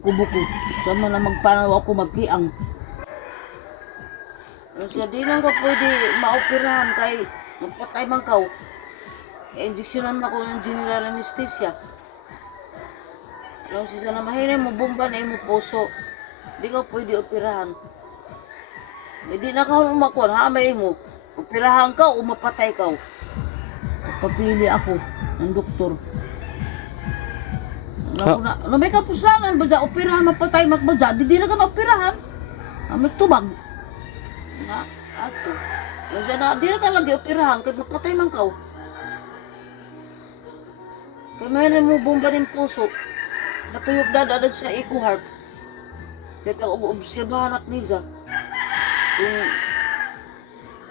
Kubuko. Sama na magpanaw ako magkiang. Kasi di man ka pwede maoperahan kay magpatay man ka. Injeksyonan ako ng general anesthesia. Alam siya na mahinay mo bomba na mo puso. Di ka pwede operahan. Hindi na ka umakon, hamay mo. Operahan ka o mapatay ka. Papili ako ng doktor. Na may kapuslanan ba dyan, operahan, mapatay, magbaja, di na ka na-operahan. May tubag. Nga, ato. Di na ka lagi operahan, kaya mapatay man ka. Kaya may mo bomba ng puso, natuyok dadadad sa eco heart. Kaya obserbahan at niya. Kung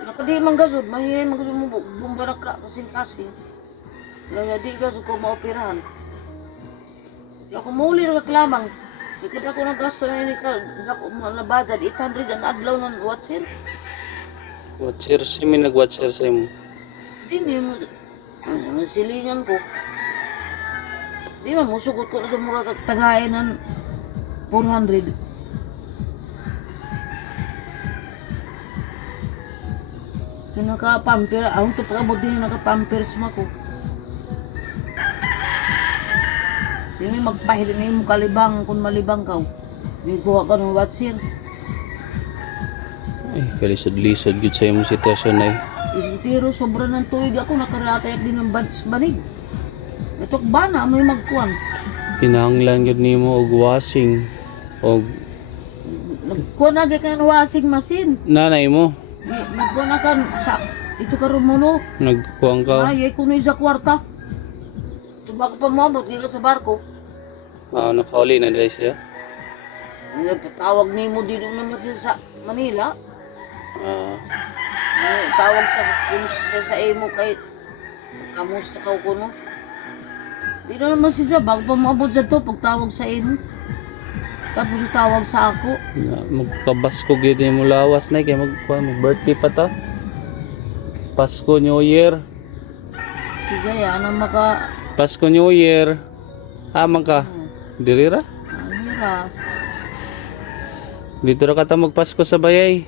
nakadi man gasod, mahihin man gasod mo bomba na kasing-kasing. Kaya di gasod ko maoperahan. Di ako muli reklamang. Dikit ako nagasto na yun na budget, 800 ang adlaw ng watcher. Watcher? Sino may nag-watcher sa imo? Hindi mo, silingan ko. Di man, musugot ko na sa mura tagayin ng 400. Naka-pamper, ahong to pagabot din naka-pampers mo ko. Hindi magpahilin na yung kalibang kung malibang ka. Hindi kuha ka ng watcher. Ay, kalisod-lisod yun sa imong sitwasyon ay. Isintiro, sobra ng tuwig ako, nakaratayag din ng banig. Ito ba na, may magkuhan. Pinahanglan yun ni mo og washing. Og Nagkuhan na ka ng washing machine. nanay mo. Nagkuhan na ka sa, ito ka rumulo. Nagkuhang ka. Ay, kuno sa kwarta. Tuba ko pa mo, di ka sa barko. Nakauli na dahil siya. Tawag ni mo din naman siya sa Manila. Tawag sa kung siya sa imo kay kamusta ka kuno. Di na naman siya bago pa maabot sa to pagtawag sa imo. Tapos tawag sa ako. Magkabasko gid mo lawas na kay mag-birthday pa ta. Pasko New Year. Siya yan ang maka Pasko New Year. Amang ka. Diri ra. Manira. Dito ra ka ta magpasko sa bayay.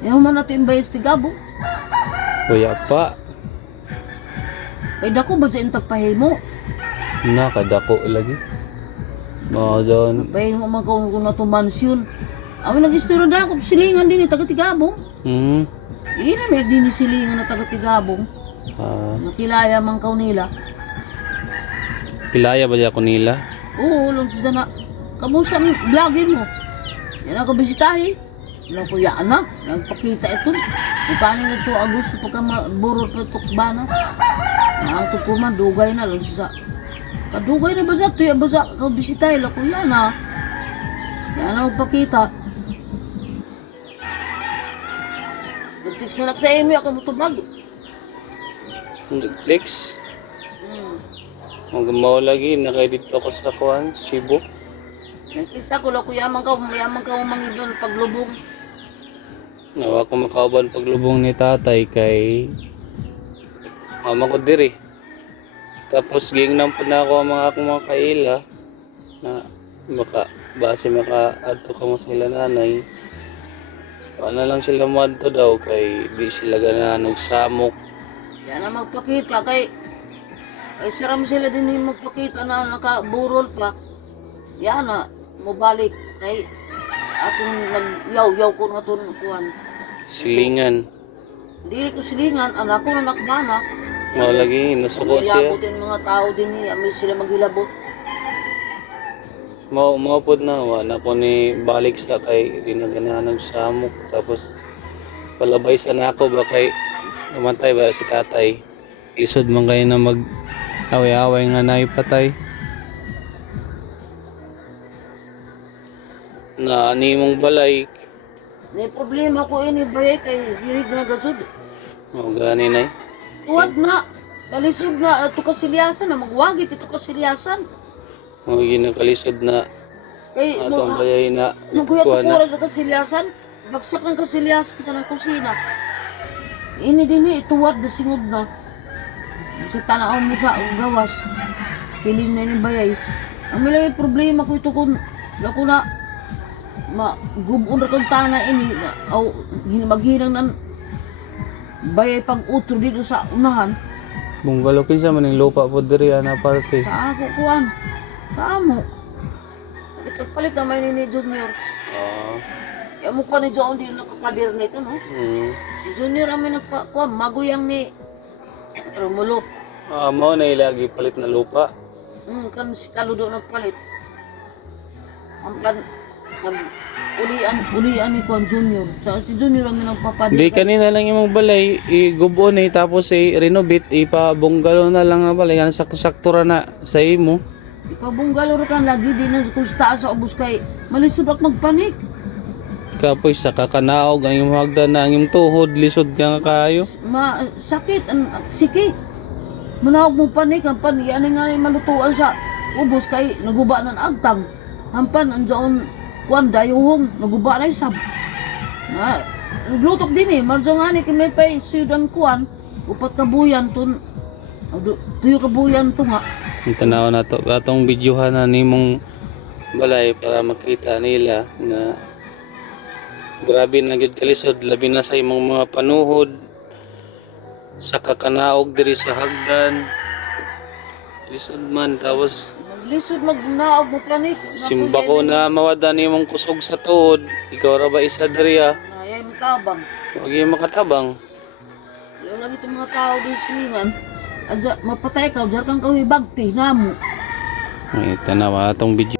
Yaw man nato imbayas ti Gabo. Kuya pa. Kay dako ba sa intag pahimo? Nakadako lagi. Mga doon. Pahimo man kung na to mansyon. Awi nag-istorya na ako silingan din ni taga Tigabong. Ina may din ni silingan na taga Tigabong. Nakilaya man kaw nila. Kilaya ba ako nila? Oo, lang siya na. Kamusta ang vlogin mo? Yan ako bisitahin. Lang ko yaan na. Nagpakita ito. Kung paano ito Agosto pagka burot na tukbana. Ang tukuman, dugay na lang siya. Kadugay na ba siya? Tuya ba siya? Kau bisitahin lang ko yan ha. Yan ang magpakita. Nagtiks na sa email ako mutubag. Netflix? Magawa lagi, naka-edit ako sa kuhan, Cebu. Nagkisa ko lang ko yaman ka umangidon paglubong. Nawa ko makauban paglubong ni tatay kay mama ko diri. Tapos gingnam po na ako ang akong mga kaila na base maka-adto ka mo sila nanay. Ano lang sila mo adto daw kay di sila gananog samok. Yan ang magpakita kay saram sila din yung magpakita na nakaburol pa. Yan na, mabalik kay atong nagyaw-yaw ko na ito kuhan. Silingan. Hindi ko silingan, anak ko na nakbana. Mao lagi, nasuko siya. Mayabot yung mga tao din niya, may sila maghilabot. Maupod na, wala ko ni balik sa kay ginagananog samok. Tapos palabay sa nako ba kay namatay ba si tatay. Isod man kayo na mag away-away nga naipatay. Na animong balay. May problema ko ini bayay kay hirig na gasod. O gani na Tuwad na, balisod na, ito kasilyasan na, magwagit ito kasilyasan. o ginakalisod na Kay, atong bayay na nung kuya kuha na. tukura sa kasilyasan, bagsak ng kasilyasan sa ng kusina. Ini din ituwad na singod na. Sa tanaw mo sa gawas, piling na ni bayay. Ang may problema ko ito kung ako na magubon ra kong tana ini na aw maghirang nan bayay pag-utro dito sa unahan Bunggalo kinsa man ning lupa po diri ana parte. sa ako kuan sa amo. Palit na may ni Junior. Ah. Kaya mo pa ni John din nakakadir nito, no? Si Junior ang may nagpakuan, maguyang ni Romulo. Mo na ilagi palit na lupa. Kan si Taludo nagpalit. Ang plan, ulian ni Juan Junior. Si Junior ang may nagpapadir. Di kanina lang imong balay igubon tapos renovate ipabunggalo na lang nga balay kan sakto ra na sa imo. Ipabunggalo ra kan lagi din na kung sa taas sa ubos kay malisod ak magpanik. Kapoy sa kakanaog ang imong hagdan na ang imong tuhod lisod ka nga kayo. Sakit ang siki. Manawag mo panik ang paniyan nga malutuan sa ubos kay naguba ng agtang. Hampan ang doon kuan dayuhong naguba na isab. Na naglutok din marjo nga ni kimay pa suyudan kuan upat kabuyan tun tuyo kabuyan to nga. Ang tanaw na to atong videohan na nimong balay para makita nila na grabe na gid kalisod labi na sa imong mga panuhod sa kakanaog diri sa hagdan lisod man tapos Lisod magnaog mo panik. simba ko na mawada nimong kusog sa tuhod ikaw ra ba isa diri Nayay mo tabang. wag yung makatabang Yung lagi itong mga tao din silingan. Adya, mapatay ka, dyan kang kawibagti, namo. ay tanaw atong video